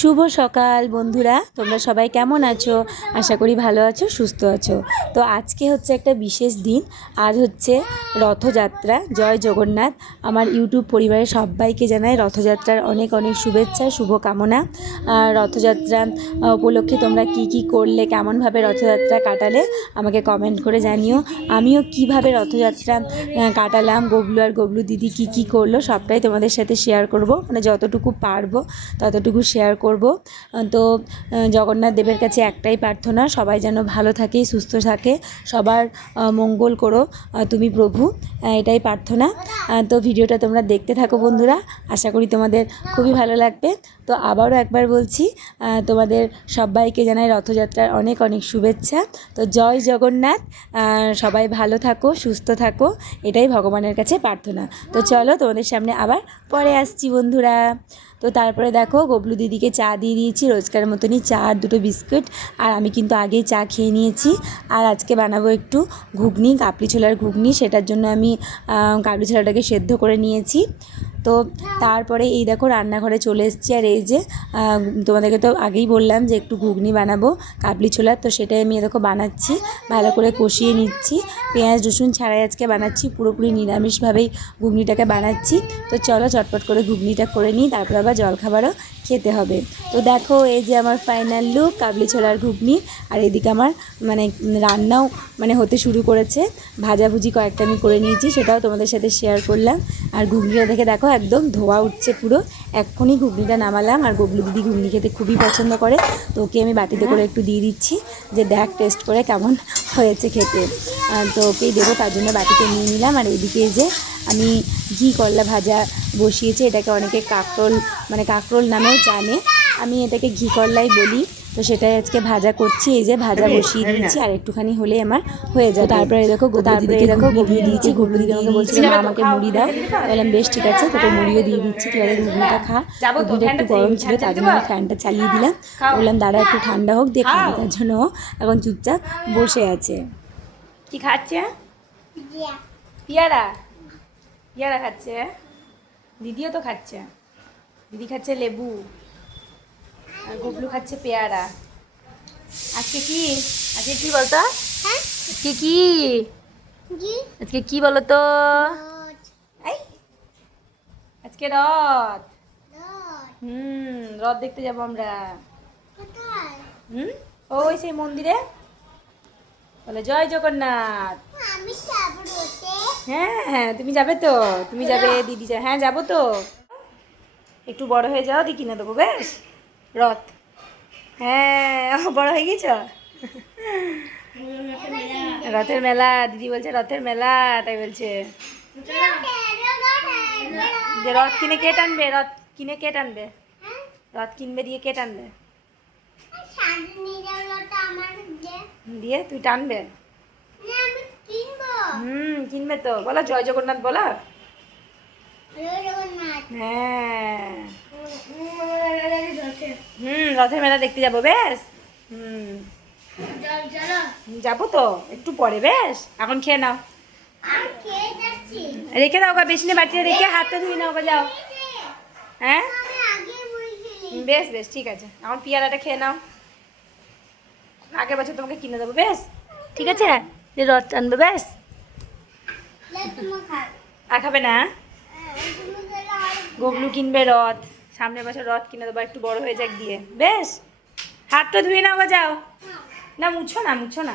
শুভ সকাল বন্ধুরা, তোমরা সবাই কেমন আছো? আশা করি ভালো আছো, সুস্থ আছো। তো আজকে হচ্ছে একটা বিশেষ দিন। আজ হচ্ছে রথযাত্রা। জয় জগন্নাথ। আমার ইউটিউব পরিবারের সবাইকে জানাই রথযাত্রার অনেক অনেক শুভেচ্ছা, শুভকামনা। রথযাত্রা উপলক্ষে তোমরা কি করলে, কেমনভাবে রথযাত্রা কাটালে আমাকে কমেন্ট করে জানিও। আমিও কিভাবে রথযাত্রা কাটালাম, গবলু আর গবলু দিদি কি করলো সবটাই তোমাদের সাথে শেয়ার করব। মানে যতটুকু পারবো ততটুকু শেয়ার করব। তো জগন্নাথ দেবের কাছে একটাই প্রার্থনা, সবাই যেন ভালো থাকে, সুস্থ থাকে, সবার মঙ্গল করো তুমি প্রভু, এটাই প্রার্থনা। তো ভিডিওটা তোমরা দেখতে থাকো বন্ধুরা, আশা করি তোমাদের খুবই ভালো লাগবে। তো আবারও একবার বলছি, তোমাদের সবাইকে জানাই রথযাত্রার অনেক অনেক শুভেচ্ছা। তো জয় জগন্নাথ। সবাই ভালো থাকো, সুস্থ থাকো, এটাই ভগবানের কাছে প্রার্থনা। তো চলো তোমাদের সামনে আবার পরে আসছি বন্ধুরা। তো তারপরে দেখো গবলু দিদিকে চা দিয়ে দিয়েছি, রোজকার মতনই চা আর দুটো বিস্কুট। আর আমি কিন্তু আগেই চা খেয়ে নিয়েছি। আর আজকে বানাবো একটু ঘুগনি, কাবলি ছোলার ঘুগনি। সেটার জন্য আমি কাবলি ছোলাটাকে সেদ্ধ করে নিয়েছি। তো তারপরে এই দেখো রান্নাঘরে চলে এসেছি। আর এই যে তোমাদেরকে তো আগেই বললাম যে একটু ঘুগনি বানাবো কাবলি ছোলার, তো সেটাই আমি দেখো বানাচ্ছি, ভালো করে কষিয়ে নিচ্ছি। পেঁয়াজ রসুন ছাড়াই আজকে বানাচ্ছি, পুরোপুরি নিরামিষভাবেই ঘুগনিটাকে বানাচ্ছি। তো চলো চটপট করে ঘুগনিটা করে নিই, তারপর আবার জলখাবারও খেতে হবে। তো দেখো এই যে আমার ফাইনাল লুক কাবলি ছোলার ঘুগনি। আর এদিকে আমার মানে রান্নাও হতে শুরু করেছে। ভাজাভুজি কয়েকটা আমি করে নিয়েছি, সেটাও তোমাদের সাথে শেয়ার করলাম। আর ঘুগনিটা দেখে দেখো একদম ধোয়া উঠছে পুরো। এক্ষুনি ঘুগনিটা নামালাম। আর গবলু দিদি ঘুগনি খেতে খুবই পছন্দ করে, তো ওকে আমি বাটিতে করে একটু দিয়ে দিচ্ছি যে দেখ টেস্ট করে কেমন হয়েছে খেতে। তো ওকেই দেবো, তার জন্য বাটিতে নিয়ে নিলাম। আর এদিকে যে আমি ঘি করলা ভাজা বসিয়েছি, এটাকে অনেকে কাঁকরোল নামেও জানে, আমি এটাকে ঘি করলাই বলি। তো সেটাই আজকে ভাজা করছি। এই যে ভাজা বসিয়ে দিয়েছি, আর একটুখানি হলে আমার হয়ে যায়। তারপরে দেখো গবলু দিয়েছি, গবলু দিদি আমাকে বলছিল মা আমাকে মুড়ি দাও। বললাম বেশ ঠিক আছে, তোকে মুড়িও দিয়ে দিচ্ছি, তুই আগে ঘুগনিটা খা। ঘুগনিটা একটু গরম ছিল, তার জন্য আমি ফ্যানটা চালিয়ে দিলাম। বললাম দাঁড়া একটু ঠান্ডা হোক, দিয়ে খাবি। তার জন্য এখন চুপচাপ বসে আছে। কি খাচ্ছে? পিয়ারা। পিয়ারা খাচ্ছে, দিদিও তো খাচ্ছে। দিদি খাচ্ছে লেবু, আর গবলু খাচ্ছে পেয়ারা। আজকে কি বলতো? আজকে কি আজকে কি বলো তো? আজকে রথ। রথ দেখতে যাবো আমরা। ওই সেই মন্দিরে। বলে জয় জগন্নাথ। হ্যাঁ তুমি যাবে তো? তুমি যাবে, দিদি যাবে। হ্যাঁ যাবো তো। একটু বড় হয়ে যাও, দি কিনে দেবো বেশ রথ। হ্যাঁ বড় হয়ে গেছ। রথের মেলা, দিদি বলছে রথের মেলা, তাই বলছে যে রথ কিনে কে টানবে? রথ কিনে কে টানবে? রথ কিনবে দিয়ে কে টানবে? দিয়ে তুই টানবে? কিনবে তো। বলো জয় জগন্নাথ বলো। হ্যাঁ রথের মেলা দেখতে যাবো বেশ। যাবো তো একটু পরে, বেশ এখন খেয়ে নাও। রেখে দাও গা, বেশি বাটিতে রেখে হাতটা ধুয়ে নাও গা, যাও। হ্যাঁ বেশ ঠিক আছে, এখন পিয়ারাটা খেয়ে নাও। আগের বছর তোমাকে কিনে দেবো বেশ, ঠিক আছে? যে রথ টানবে বেশ। আর খাবে না? গবলু কিনবে রথ, সামনের বছর রথ কিনে দেবো, একটু বড় হয়ে যাক দিয়ে বেশ। হাতটা ধুয়ে নাও গা, যাও। না মুছো না।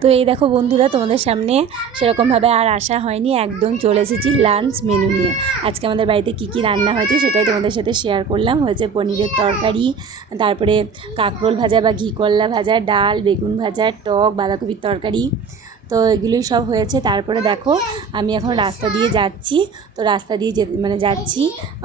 তো এই দেখো বন্ধুরা, তোমাদের সামনে সেরকমভাবে আর আসা হয়নি, একদম চলে এসেছি লাঞ্চ মেনু নিয়ে। আজকে আমাদের বাড়িতে কি রান্না হয়েছে সেটাই তোমাদের সাথে শেয়ার করলাম। হয়েছে পনিরের তরকারি, তারপরে কাঁকরোল ভাজা বা ঘি করলা ভাজা, ডাল, বেগুন ভাজা, টক, বাঁধাকপির তরকারি, তো এগুলোই সব হয়েছে। তারপরে দেখো আমি এখন রাস্তা দিয়ে যাচ্ছি। তো রাস্তা দিয়ে যাচ্ছি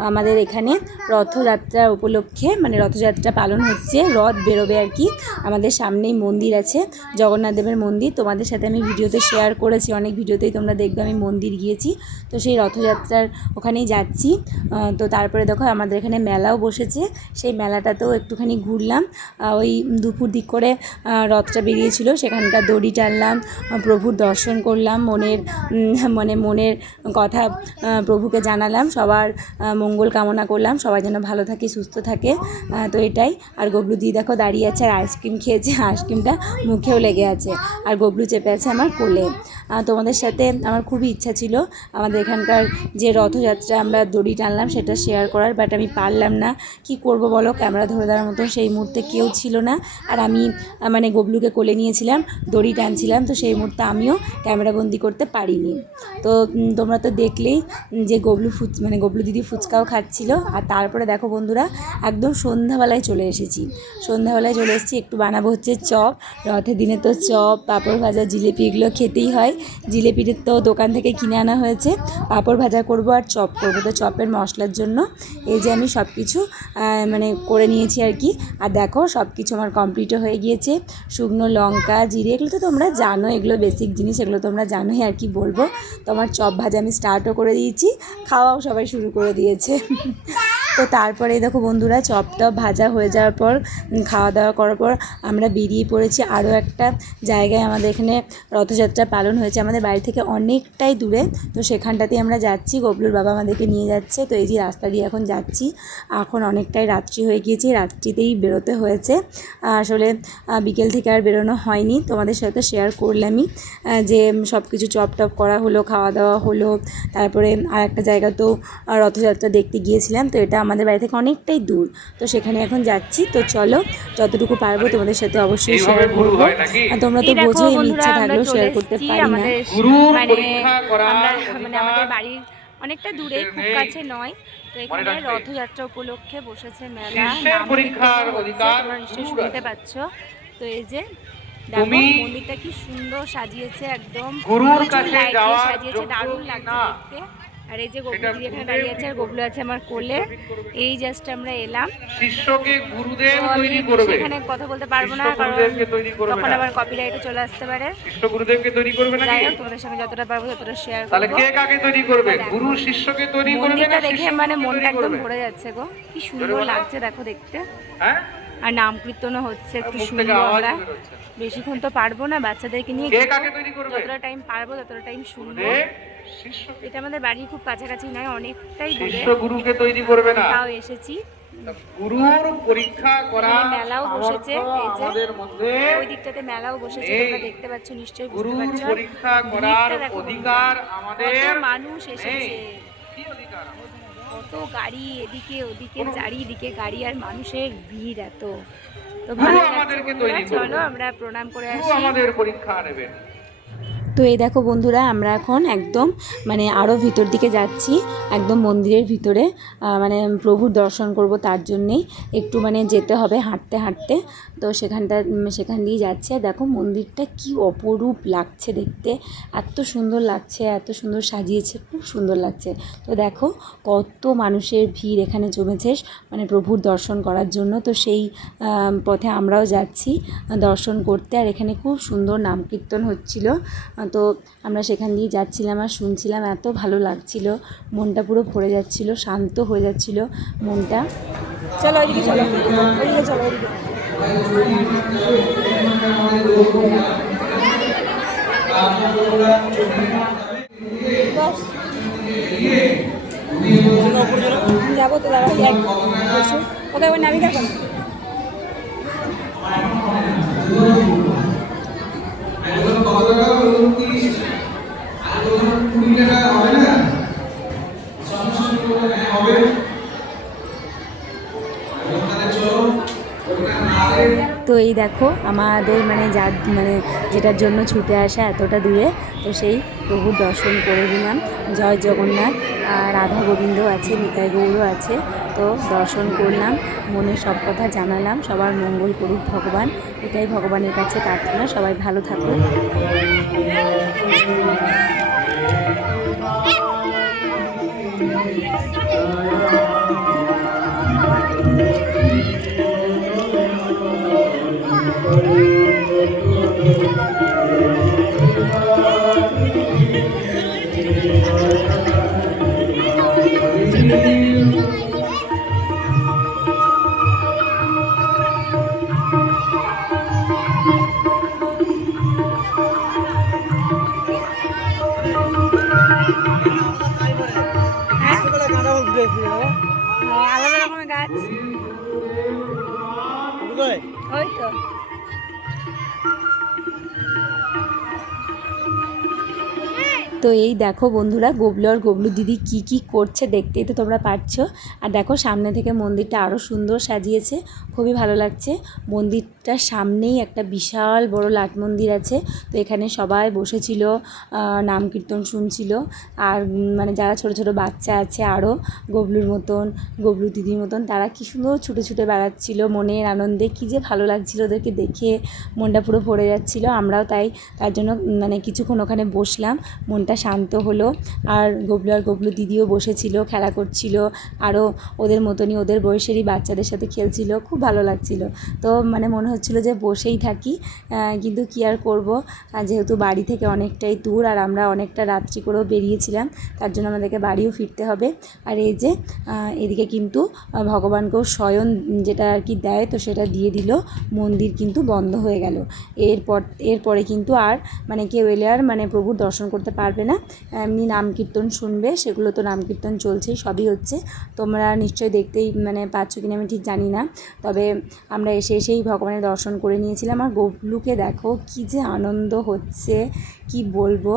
আমাদের এখানে রথযাত্রা উপলক্ষে, রথযাত্রা পালন হচ্ছে, রথ বেরোবে আর কি। আমাদের সামনেই মন্দির আছে, জগন্নাথ দেবের মন্দির। তোমাদের সাথে আমি ভিডিওতে শেয়ার করেছি, অনেক ভিডিওতেই তোমরা দেখবে আমি মন্দির গিয়েছি। তো সেই রথযাত্রার ওখানেই যাচ্ছি। তো তারপরে দেখো আমাদের এখানে মেলাও বসেছে, সেই মেলাটাতেও একটুখানি ঘুরলাম। ওই দুপুর দিক করে রথটা বেরিয়েছিল, সেখানকার দড়ি টানলাম, প্রভুর দর্শন করলাম, মনের কথা প্রভুকে জানালাম, সবার মঙ্গল কামনা করলাম, সবাই যেন ভালো থাকে সুস্থ থাকে। তো এটাই। আর গবলু দি দেখো দাঁড়িয়ে আছে আর আইসক্রিম খেয়েছে, আইসক্রিমটা মুখেও লেগে আছে, আর গবলু চেপে আছে আমার কোলে। তোমাদের সাথে আমার খুবই ইচ্ছা ছিল আমাদের এখানকার যে রথযাত্রা আমরা দড়ি টানলাম সেটা শেয়ার করার, বাট আমি পারলাম না। কি করব বলো, ক্যামেরা ধরে দেওয়ার মতন সেই মুহূর্তে কেউ ছিল না। আর আমি মানে গবলুকে কোলে নিয়েছিলাম, দড়ি টানছিলাম, তো সেই মুহূর্তে আমিও ক্যামেরাবন্দি করতে পারিনি। তো তোমরা তো দেখলেই যে গবলু দিদি ফুচকাও খাচ্ছিল। আর তারপরে দেখো বন্ধুরা, একদম সন্ধ্যাবেলায় চলে এসেছি। একটু বানাবো হচ্ছে চপ। রথের দিনে তো চপ, পাঁপড় ভাজা, জিলিপি এগুলো খেতেই হয়। জিলিপির তো দোকান থেকে কিনে আনা হয়েছে। পাঁপড় ভাজা করব আর চপ করব। তো চপের মশলার জন্য এই যে আমি সব কিছু মানে করে নিয়েছি আর কি। আর দেখো সব কিছু আমার কমপ্লিটও হয়ে গিয়েছে। শুকনো লঙ্কা, জিরে এগুলো তো তোমরা জানো, এগুলো বেসিক জিনিস, এগুলো তোমরা জানোই, আর কি বলবো। তো আমার চপ ভাজা আমি স্টার্টও করে দিয়েছি, খাওয়াও সবাই শুরু করে দিয়েছে। তো তারপরে দেখো বন্ধুরা, চপ টপ ভাজা হয়ে যাওয়ার পর, খাওয়া দাওয়া করার পর আমরা বেরিয়ে পড়েছি আরও একটা জায়গায়। আমাদের এখানে রথযাত্রা পালন হয়েছে আমাদের বাড়ি থেকে অনেকটাই দূরে। তো সেখানটাতেই আমরা যাচ্ছি, গবলুর বাবা আমাদেরকে নিয়ে যাচ্ছে। তো এই যে রাস্তা দিয়ে এখন যাচ্ছি। এখন অনেকটাই রাত্রি হয়ে গিয়েছে, রাত্রিতেই বেরোতে হয়েছে। আসলে বিকেল থেকে আর বেরোনো হয়নি, তোমাদের সাথে শেয়ার করলামই যে সব কিছু চপ টপ করা হলো, খাওয়া দাওয়া হলো। তারপরে আর একটা জায়গা তো রথযাত্রা দেখতে গিয়েছিলাম। তো এটা আমাদের বাড়ি থেকে অনেকটাই দূর, তো সেখানে এখন যাচ্ছি। তো চলো, যতটুকু পারবো তোমাদের সাথে অবশ্যই শেয়ার করবো। আর তোমরা তো বোঝোই আমি ইচ্ছা থাকলেও শেয়ার করতে পারি না। মানে আমাদের বাড়ির অনেকটা দূরে, খুব কাছে নয়। তো এখানে রথযাত্রা উপলক্ষে বসেছে মেলা, তোমরা নিশ্চয়ই শুনতে পাচ্ছ। তো এই যে দেখো মন্দিরটা কি সুন্দর সাজিয়েছে, একদম সাজিয়েছে, দারুণ লাগছে দেখতে। আর এই যে গবলু দিদি এখানে দাঁড়িয়ে আছে, আর গবলু আছে আমার কোলে। এই জাস্ট আমরা এলাম। শিষ্যকে গুরুদেব তৈরি করবে, এখানে কথা বলতে পারবো না, কারণ তখন আবার কপিরাইটে চলে আসতে পারে। শিষ্য গুরুদেবকে তৈরি করবে নাকি? যাই হোক, তোমাদের সঙ্গে যতটা পারবো ততটা শেয়ার করব। তাহলে কে কাকে তৈরি করবে? গুরু শিষ্যকে তৈরি করবে না? মন্দিরটা দেখে মানে মনটা একদম ভরে যাচ্ছে গো, কি সুন্দর লাগছে দেখো দেখতে। হ্যাঁ, আর নাম কীর্তনও হচ্ছে, একটু শুনবো আমরা। বেশিক্ষণ তো পারবো না, বাচ্চাদেরকে নিয়ে যতটা টাইম পারবো ততটা টাইম শুনবো। এটা আমাদের বাড়ি খুব কাছাকাছি নয়, অনেকটাই দূরে। শিষ্য গুরুকে তৈরি করবে না, তাও এসেছি। গুরুর পরীক্ষা করা মেলাও বসেছে, এই যে আমাদের মধ্যে ওই দিকটাতে মেলাও বসেছে, তোমরা দেখতে পাচ্ছ, নিশ্চয়ই বুঝতে পারছো। পরীক্ষা করার অধিকার আমাদের, মানুষ এসেছে, কি অধিকার? কত গাড়ি এদিকে ওদিকে, চারিদিকে গাড়ি আর মানুষের ভিড় এত। তো ভালো লাগছে। চলো আমরা প্রণাম করে আসি। আমাদের পরীক্ষা নেবেন। তো এই দেখো বন্ধুরা, আমরা এখন একদম মানে আরও ভিতর দিকে যাচ্ছি, একদম মন্দিরের ভিতরে। মানে প্রভুর দর্শন করব, তার জন্যেই একটু মানে যেতে হবে হাঁটতে হাঁটতে। তো সেখান দিয়ে যাচ্ছি। আর দেখো মন্দিরটা কি অপরূপ লাগছে দেখতে, এত সুন্দর লাগছে, এত সুন্দর সাজিয়েছে, খুব সুন্দর লাগছে। তো দেখো কত মানুষের ভিড় এখানে জমেছে মানে প্রভুর দর্শন করার জন্য। তো সেই পথে আমরাও যাচ্ছি দর্শন করতে। আর এখানে খুব সুন্দর নাম কীর্তন হচ্ছিল। তো আমরা সেখান দিয়ে যাচ্ছিলাম আর শুনছিলাম, এত ভালো লাগছিল, মনটা পুরো ভরে যাচ্ছিল, শান্ত হয়ে যাচ্ছিল মনটা। চলো ওইদিকে, চলো ওইদিকে, চলো ওইদিকে। যাবো তো দাদা, ওকে ওই নামি দেখো। তো এই দেখো আমাদের মানে যেটার জন্য ছুটে আসা এতটা দূরে, তো সেই প্রভুর দর্শন করে দিলাম। জয় জগন্নাথ, রাধা গোবিন্দ আছে, নিতাই গৌরও আছে। তো দর্শন করলাম, মনের সব কথা জানালাম, সবার মঙ্গল করুক ভগবান, এটাই ভগবানের কাছে প্রার্থনা, সবাই ভালো থাকুক। ওই তো তো এই দেখো বন্ধুরা, গবলু আর গবলু দিদি কি কি করছে দেখতেই তো তোমরা পারছো। আর দেখো সামনে থেকে মন্দিরটা আরও সুন্দর সাজিয়েছে, খুবই ভালো লাগছে। মন্দিরটার সামনেই একটা বিশাল বড় লাট মন্দির আছে। তো এখানে সবাই বসেছিল, নাম কীর্তন শুনছিল। আর মানে যারা ছোট ছোট বাচ্চা আছে আরও গবলুর মতন, গবলু দিদির মতন, তারা কি সুন্দর ছুটে ছুটে বেড়াচ্ছিল মনের আনন্দে। কী যে ভালো লাগছিল ওদেরকে দেখে, মনটা পুরো ভরে যাচ্ছিলো। আমরাও তার জন্য মানে কিছুক্ষণ ওখানে বসলাম, মনটা শান্ত হলো। আর গবলু দিদিও বসেছিল, খেলা করছিল, আরও ওদের মতনই ওদের বয়সেরই বাচ্চাদের সাথে খেলছিল, খুব ভালো লাগছিল। তো মানে মনে হচ্ছিল যে বসেই থাকি, কিন্তু কী আর করবো, যেহেতু বাড়ি থেকে অনেকটাই দূর আর আমরা অনেকটা রাত্রি করেও বেরিয়েছিলাম, তার জন্য আমাদেরকে বাড়িও ফিরতে হবে। আর এই যে এদিকে কিন্তু ভগবানকেও শয়ন যেটা আর কি দেয়, তো সেটা দিয়ে দিল, মন্দির কিন্তু বন্ধ হয়ে গেল। এরপরে কিন্তু আর মানে কেউ এলে আর মানে প্রভুর দর্শন করতে পারবে না। এমনি নাম কীর্তন শুনবে, সেগুলো তো নাম কীর্তন চলছেই, সবই হচ্ছে। তোমরা নিশ্চয়ই দেখতেই মানে পাচ্ছ কিনা আমি ঠিক জানি না, তবে আমরা এসেই ভগবানের দর্শন করে নিয়েছিলাম। আর গবলুকে দেখো কী যে আনন্দ হচ্ছে, কি বলবো।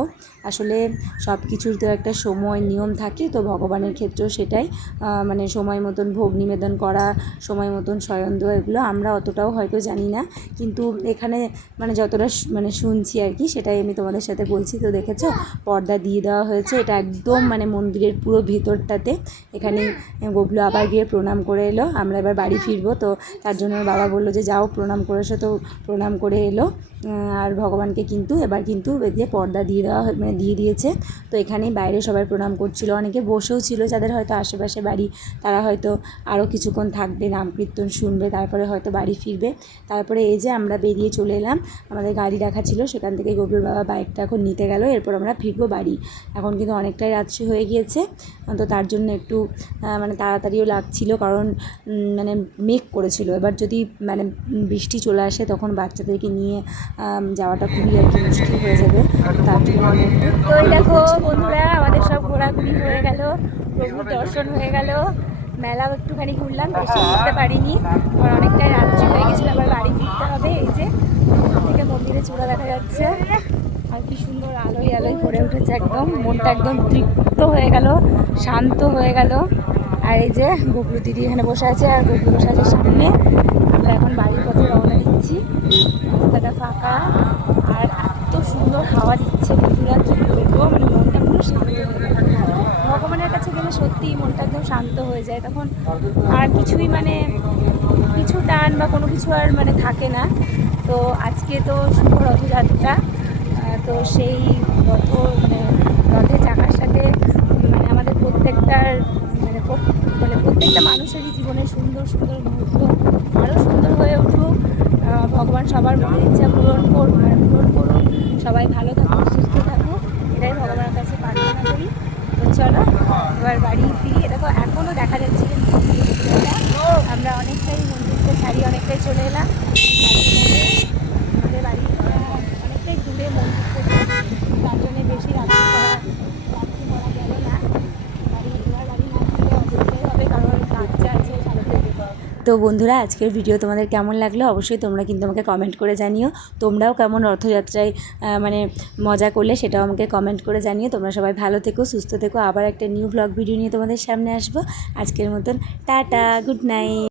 আসলে সব কিছুর তো একটা সময় নিয়ম থাকে, তো ভগবানের ক্ষেত্রেও সেটাই, মানে সময় মতন ভোগ নিবেদন করা, সময় মতন শয়ন দেওয়া, এগুলো আমরা অতটাও হয়তো জানি না, কিন্তু এখানে মানে যতটা মানে শুনছি আর কি, সেটাই আমি তোমাদের সাথে বলছি। তো দেখেছো পর্দা দিয়ে দেওয়া হয়েছে, এটা একদম মানে মন্দিরের পুরো ভেতরটাতে। এখানে গবলু আবার গিয়ে প্রণাম করে এলো। আমরা এবার বাড়ি ফিরবো, তো তার জন্য বাবা বললো যে যাও প্রণাম করে এসো, তো প্রণাম করে এলো। আর ভগবানকে কিন্তু এবার কিন্তু দিয়ে পর্দা দিয়ে দেওয়া মানে দিয়ে দিয়েছে। তো এখানেই বাইরে সবাই প্রণাম করছিল, অনেকে বসেও ছিল, যাদের হয়তো আশেপাশে বাড়ি, তারা হয়তো আরও কিছুক্ষণ থাকবে, নাম কীর্তন শুনবে, তারপরে হয়তো বাড়ি ফিরবে। তারপরে এই যে আমরা বেরিয়ে চলে এলাম, আমাদের গাড়ি রাখা ছিল, সেখান থেকে গবলুর বাবা বাইকটা এখন নিতে গেল, এরপর আমরা ফিরবো বাড়ি। এখন কিন্তু অনেকটাই রাত্রি হয়ে গিয়েছে, তো তার জন্য একটু মানে তাড়াতাড়িও লাগছিল, কারণ মানে মেঘ করেছিল। এবার যদি মানে বৃষ্টি চলে আসে, তখন বাচ্চাদেরকে নিয়ে যাওয়াটা খুবই আর কি মুশকিল হয়ে যাবে, তার জন্য আমরা একটু তো এই দেখো বন্ধুরা, আমাদের সব ঘোরাঘুরি হয়ে গেল, প্রভুর দর্শন হয়ে গেল, মেলাও একটুখানি ঘুরলাম, বেশি ঘুরতে পারিনি, কারণ অনেকটাই রাত্রি হয়ে গেছিলো, আবার বাড়ি ফিরতে হবে। এই যে থেকে মন্দিরে চূড়া দেখা যাচ্ছে, আর কি সুন্দর আলোয় আলোয় ভরে উঠেছে, একদম মনটা একদম তৃপ্ত হয়ে গেল, শান্ত হয়ে গেল। আর এই যে গবলু দিদি এখানে বসে আছে, আর গবলু বসে আছে সামনে। আমরা এখন বাড়ির পথে রওনা দিচ্ছি, রাস্তাটা ফাঁকা, আর এত সুন্দর হাওয়া দিচ্ছে বন্ধুরা, কী বলবো, মানে মনটা পুরো শান্ত হয়ে গেল। ভগবানের কাছে গেলে সত্যিই মনটা একদম শান্ত হয়ে যায়, তখন আর কিছুই মানে কিছু টান বা কোনো কিছু আর মানে থাকে না। তো আজকে তো শুভ রথযাত্রা, তো সেই রথের চাকার সাথে মানে আমাদের প্রত্যেকটার মানে প্রত্যেকটা মানুষেরই জীবনে সুন্দর সুন্দর মুহূর্ত আরও সুন্দর হয়ে উঠুক। ভগবান সবার মনের ইচ্ছা পূরণ করুন, সবাই ভালো থাকুক, সুস্থ থাকুক, এটাই ভগবানের কাছে প্রার্থনা করি। তো চলো এবার বাড়ি ফিরি। দেখো এখনও দেখা যাচ্ছে আমরা অনেকটাই মন্দিরটা ছাড়ি, অনেকটাই চলে এলাম আমাদের বাড়ি, অনেকটাই দূরে মন্দির থেকে, তার জন্যে বেশি রাত্রি করা গেল না। বাড়ি না ফিরে অযোধ্যাই হবে, কারণ বাচ্চা আছে সাথে। তো বন্ধুরা, আজকের ভিডিও তোমাদের কেমন লাগলো অবশ্যই তোমরা কিন্তু আমাকে কমেন্ট করে জানিও। তোমরাও কেমন রথযাত্রায় মানে মজা করলে সেটাও আমাকে কমেন্ট করে জানিও। তোমরা সবাই ভালো থেকো, সুস্থ থেকো। আবার একটা নিউ ব্লগ ভিডিও নিয়ে তোমাদের সামনে আসবো। আজকের মতন টাটা, গুড নাইট।